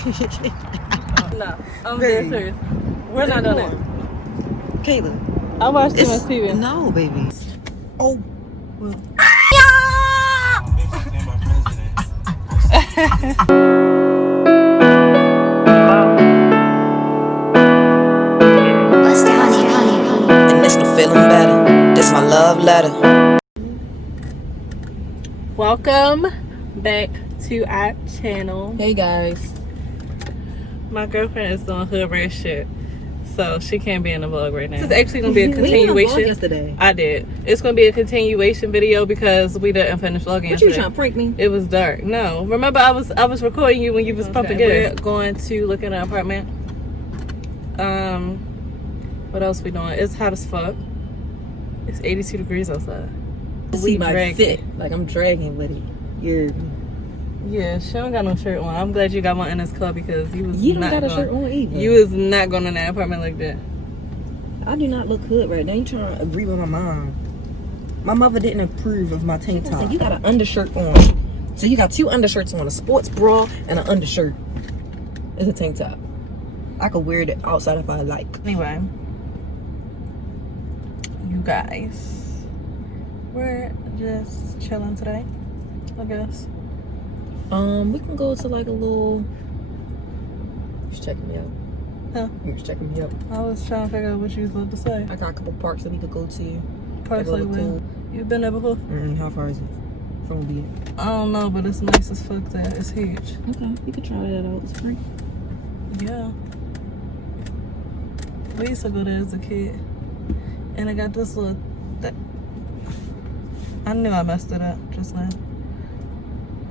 No, I'm dead serious. We're not doing it. Kayla. I watched too much TV. No, baby. Oh. Well. And this no feeling better. This my love letter. Welcome back to our channel. Hey guys. My girlfriend is doing hood rat shit, so she can't be in the vlog right now. This is actually gonna be a continuation. Yesterday. I did. It's gonna be a continuation video because we didn't finish vlogging yesterday. What you trying to prank me? It was dark. No, remember I was recording you when you was pumping gas. We're going to look at an apartment. What else we doing? It's hot as fuck. It's 82 degrees outside. See my fit. Like I'm dragging with it. Yeah, she don't got no shirt on. I'm glad you got one in this club because you don't got a shirt on either. You was not going in that apartment like that. I do not look hood right now. You trying to agree with my mom? My mother didn't approve of my tank top. You got an undershirt on. So you got two undershirts on, a sports bra and an undershirt. It's a tank top. I could wear it outside if I like. Anyway, you guys, we're just chilling today, I guess. We can go to like a little. Just checking me out. Huh? You just checking me out. I was trying to figure out what you was about to say. I got a couple parks that we could go to. Parks like where? You been there before? How far is it from here? I don't know, but it's nice as fuck there. It's huge. Okay, you could try that out. It's free. Yeah. We used to go there as a kid. And I got this little... I knew I messed it up just now.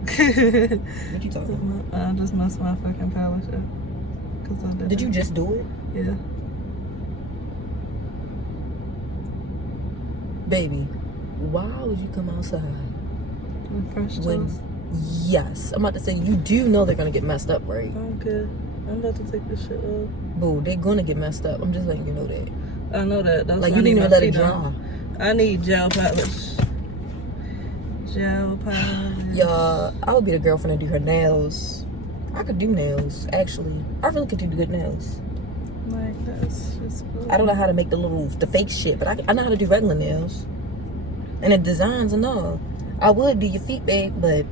What you talking about? I just messed my fucking palette up. Cause I did you just do it? Yeah. Baby, why would you come outside? With fresh toes? Yes. I'm about to say, you do know they're gonna get messed up, right? I'm good. I'm about to take this shit off. Boo, they're gonna get messed up. I'm just letting you know that. I know that. That's like, you didn't even let it dry. I need gel polish. Gel polish. Yeah, I would be the girlfriend to do her nails. I could do nails, actually. I really could do good nails. Like, that's just cool. I don't know how to make the fake shit, but I know how to do regular nails. And the designs and all. I would do your feet, babe, but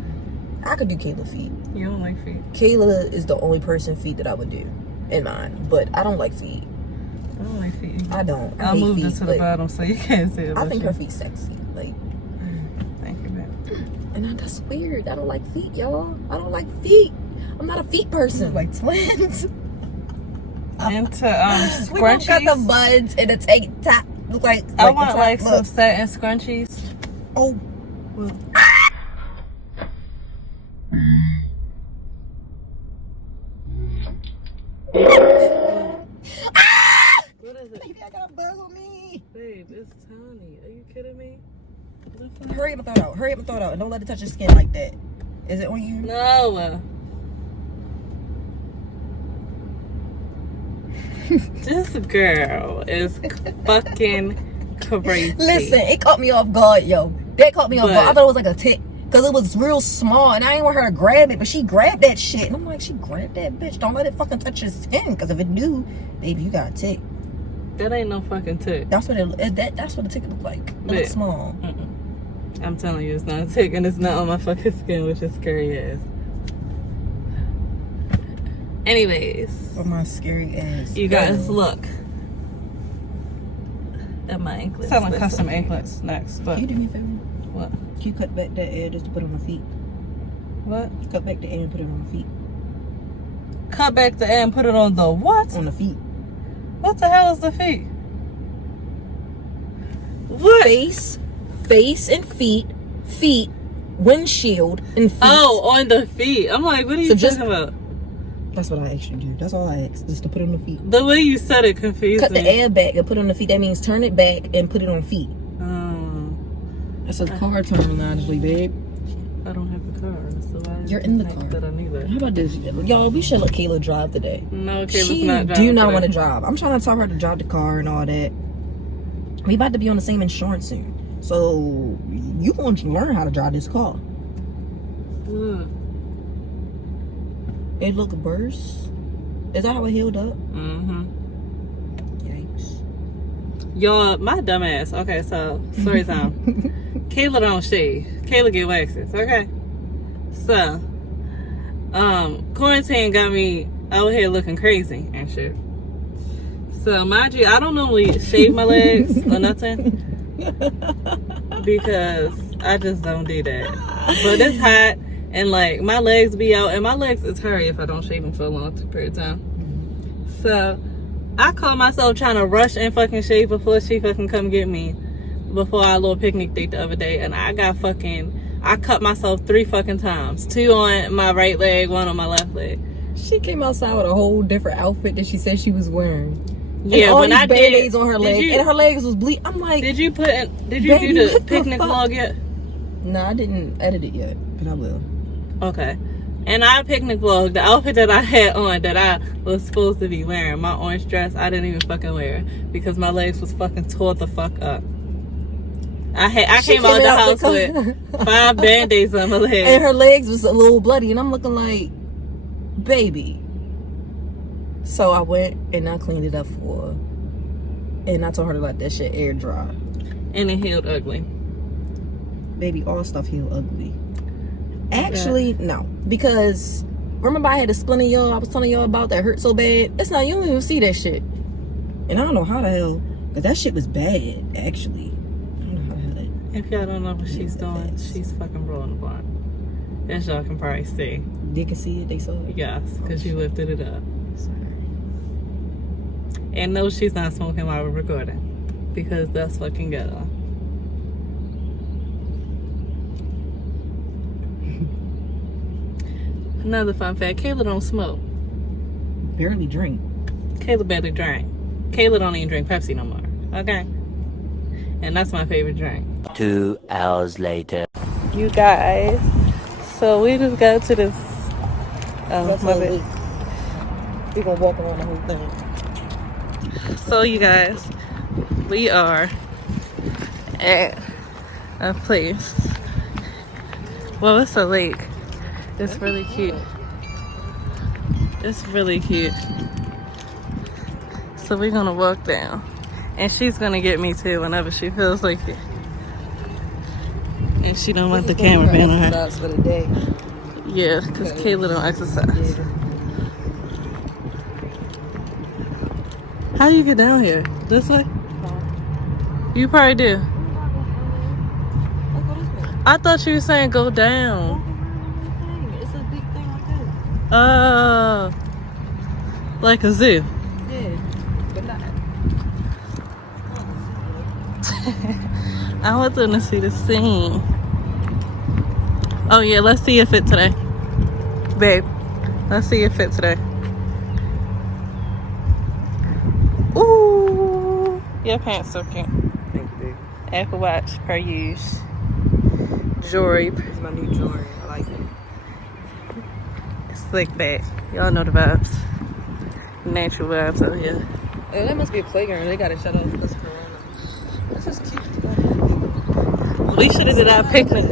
I could do Kayla feet. You don't like feet? Kayla is the only person feet that I would do in mine, but I don't like feet. I don't like feet. I don't. I moved it to the bottom so you can't see it. I think her feet sexy. Like, thank you, man. And that's weird. I don't like feet, y'all. I don't like feet. I'm not a feet person. Like twins. Into scrunchies. We both got the buds and the tank top. Look like I want like some satin scrunchies. Oh. Well. What is it? You got a bug on me. Babe, it's tiny. Are you kidding me? Hurry up and throw it out. Hurry up and throw it out. And don't let it touch your skin like that. Is it on you? No. This girl is fucking crazy. Listen, it caught me off guard, yo. That caught me off guard. I thought it was like a tick. Because it was real small. And I didn't want her to grab it. But she grabbed that shit. And I'm like, she grabbed that bitch. Don't let it fucking touch your skin. Because if it do, baby, you got a tick. That ain't no fucking tick. That's what that's what the tick look like. It looks small. I'm telling you, it's not a tick. And it's not on my fucking skin, which is scary ass. Anyways. For my scary ass. You guys look at my anklets. Selling custom anklets next. But can you do me a favor? What? Can you cut back that air just to put on my feet? What? Cut back the air and put it on my feet. Cut back the air and put it on the what? On the feet. What the hell is the feet? What? Face and feet, windshield, and feet. Oh, on the feet. I'm like, what are you talking about? That's what I actually do. That's all I ask, just to put it on the feet. The way you said it confused me. Cut the air back and put it on the feet. That means turn it back and put it on feet. That's a car terminology, babe. I don't have a car, so you're in the car. That I knew that. How about this, y'all? We should let Kayla drive today. No, Kayla's she not driving. Do not want to drive. I'm trying to tell her to drive the car and all that. We about to be on the same insurance soon, so you want to learn how to drive this car. Look. It looked worse. Is that how it healed up? Mm-hmm. Yikes. Y'all, my dumb ass. Okay, so story time. Kayla don't shave. Kayla get waxes. Okay. So, quarantine got me out here looking crazy and shit. So mind you, I don't normally shave my legs or nothing because I just don't do that. But it's hot and like my legs be out, and my legs is hairy if I don't shave them for a long period of time. So I caught myself trying to rush and fucking shave before she fucking come get me before our little picnic date the other day, and I cut myself 3 fucking times. 2 on my right leg, 1 on my left leg. She came outside with a whole different outfit that she said she was wearing. Yeah, when when I band-aids did, on her leg, and her legs was bleeding. I'm like, did you do baby, the what the picnic fuck? vlog yet? No, I didn't edit it yet, but I will. Okay. And I picnic vlog, the outfit that I had on that I was supposed to be wearing, my orange dress, I didn't even fucking wear because my legs was fucking tore the fuck up. I came out the house with 5 band-aids on my legs. And her legs was a little bloody, and I'm looking like, baby. So I went and I cleaned it up for her. And I told her to let that shit air dry. And it healed ugly. Baby, all stuff heal ugly. Actually, no. Because remember I had a splinter, y'all, I was telling y'all about that hurt so bad? It's not, you don't even see that shit. And I don't know how the hell, because that shit was bad, actually. I don't know how the hell that. If y'all don't know what she's doing, she's fucking rolling the blunt. As y'all can probably see. They can see it, they saw it. Yes, because you lifted it up. And no, she's not smoking while we're recording. Because that's fucking ghetto. Another fun fact, Kayla don't smoke. Barely drink. Kayla barely drank. Kayla don't even drink Pepsi no more. Okay? And that's my favorite drink. 2 hours later. You guys, so we just got to this. That's My all bad. we gonna walk around the whole thing. So you guys, we are at a place. Well, it's a lake. It's really cute. It's really cute. So we're gonna walk down, and she's gonna get me too whenever she feels like it. And she don't want the camera being on her. For the day. Yeah, because Kayla don't exercise. Yeah. How you get down here? This way? You probably do. I thought you were saying go down. It's a big thing like that. Like a zoo. Yeah, but not. I want them to see the scene. Oh yeah, let's see it fit today. Babe, let's see it fit today. Ooh, your pants so cute. Thank you. Apple Watch per use. Jewelry. It's my new jewelry. I like it. Slick back. Y'all know the vibes. Natural vibes out here. Oh, that must be a playground. They got it shut off because of Corona. That's just cute. We should have did our picnic.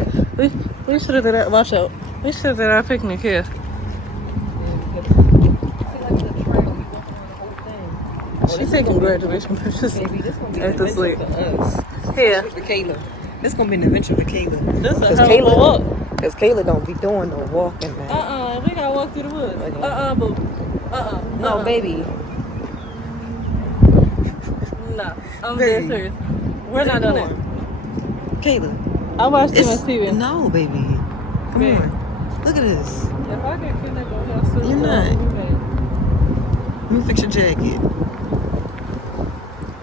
We should have did our, watch out. We should have did our picnic here. She's taking graduation pictures Baby, this gonna be at an this lake. adventure for us. Here. For Kayla. This gonna be an adventure for Kayla. This is Cause a hell of a walk. Cause Kayla don't be doing no walking, man. We gotta walk through the woods. Boo. No, baby. No, I'm Baby. dead serious. We're not doing it. Kayla. I watched too much TV. No, baby. Come Babe. on. Look at this. If I get kidnapped on y'all still You're not. Let me fix your jacket.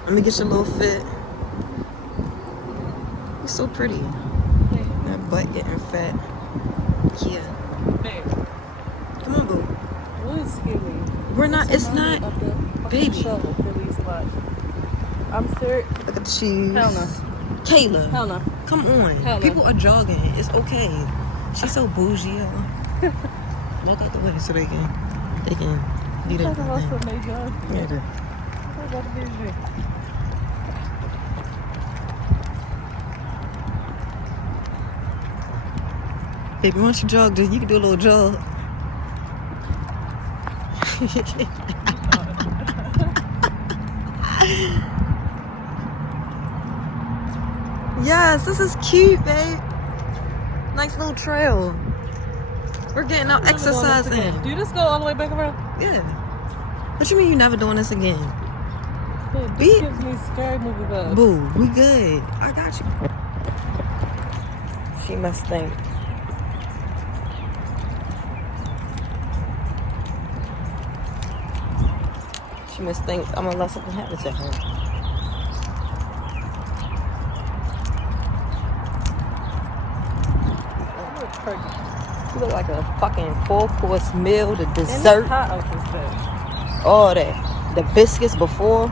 Let me get your little fit. You're so pretty. That butt getting fat. Yeah. Babe, Come on, boo. what is skinny? We're not. It's not. Baby. I'm serious. Look at the shoes. Hell no. Kayla. Hell no. Come on. Hell no. People are jogging. It's okay. She's so bougie, y'all. Walk out the way so they can do their Talk about thing. some major. Yeah, girl. Talk about the business. Baby, once you jog, you can do a little jog. Yes, this is cute, babe. Nice little trail. We're getting our exercise in. Do you just go all the way back around? Yeah. What you mean you never doing this again? Yeah, Beat. this gives me scary movie vibes. Boo, we good. I got you. She must think. She must think I'm gonna let something happen to her. You look like a fucking 4-course meal, the dessert, all that. The biscuits before.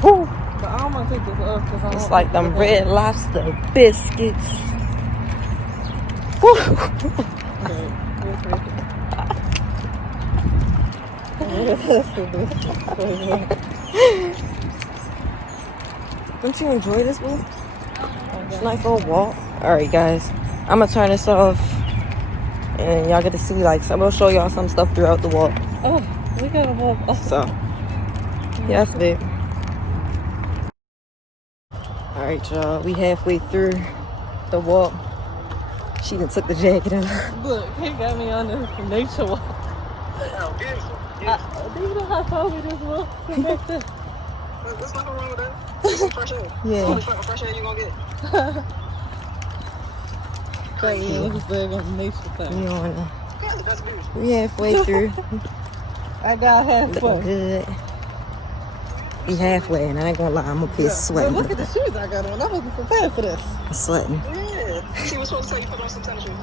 Whew. But I don't want to take this off because I don't It's like them Red Lobster biscuits. Whew. Don't you enjoy this, boo? It's a nice little walk. Alright, guys. I'm gonna turn this off. And y'all get to see, like, I'm gonna show y'all some stuff throughout the walk. Oh, we gotta walk. Oh. So, yes, babe. Alright, y'all. We halfway through the walk. She done took the jacket off. Look, he got me on this nature walk. Oh, beautiful. Do you know how far we just walked from back there? There's nothing wrong with that. It's some fresh air. Yeah. Only fresh air you gonna get. It's a nature thing. We on it. Yeah, that's beautiful. We halfway through. I got Looking halfway. good. We halfway, and I ain't gonna lie, I'm up here But sweating. look at the shoes I got on. I wasn't prepared for this. I'm sweating. Yeah. She was supposed to tell you put on some tennis shoes.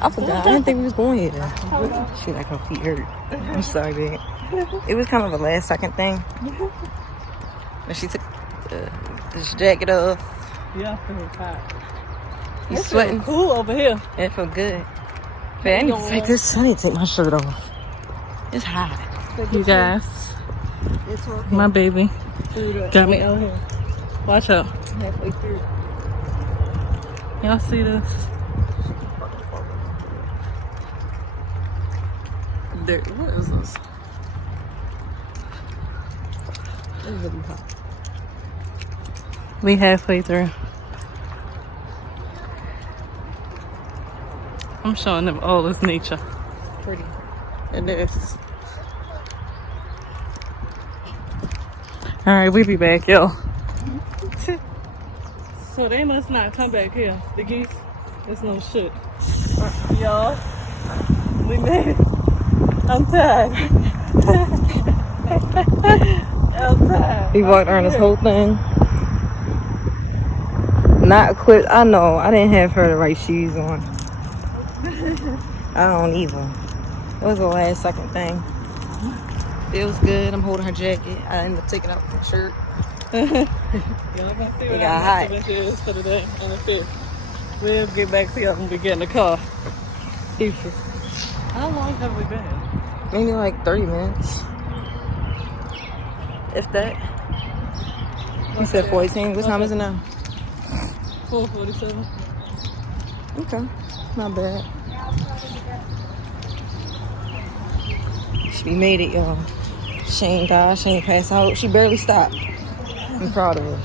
I forgot. I didn't think we was going here. Shit, like her feet hurt. I'm sorry, babe. It was kind of a last second thing. When she took this jacket off, Yeah, I feel hot. you It sweating. feel cool over here. It felt good. Man, I need to take this. I need to take my shirt off. It's hot. You guys, my baby got me out here. Watch out. Halfway through. Y'all see this? There, what is this? It's really hot. We halfway through. I'm showing them all this nature. Pretty. It is. Alright, we'll be back, yo. So they must not come back here. The geese, there's no shit. Y'all, we made it. I'm tired. I'm tired. We walked around this whole thing. Not equipped. I know. I didn't have her the right shoes on. I don't either. It was the last second thing. Feels good. I'm holding her jacket. I ended up taking off my shirt. It got hot. For the day on the 5th. We'll get back to y'all when we get in the car. Deuces. How long have we been? Maybe like 30 minutes. If that. You said 14. What time is it now? 4:47. Okay. Not bad. She made it, y'all. She ain't died. She ain't passed out. She barely stopped. I'm proud of her.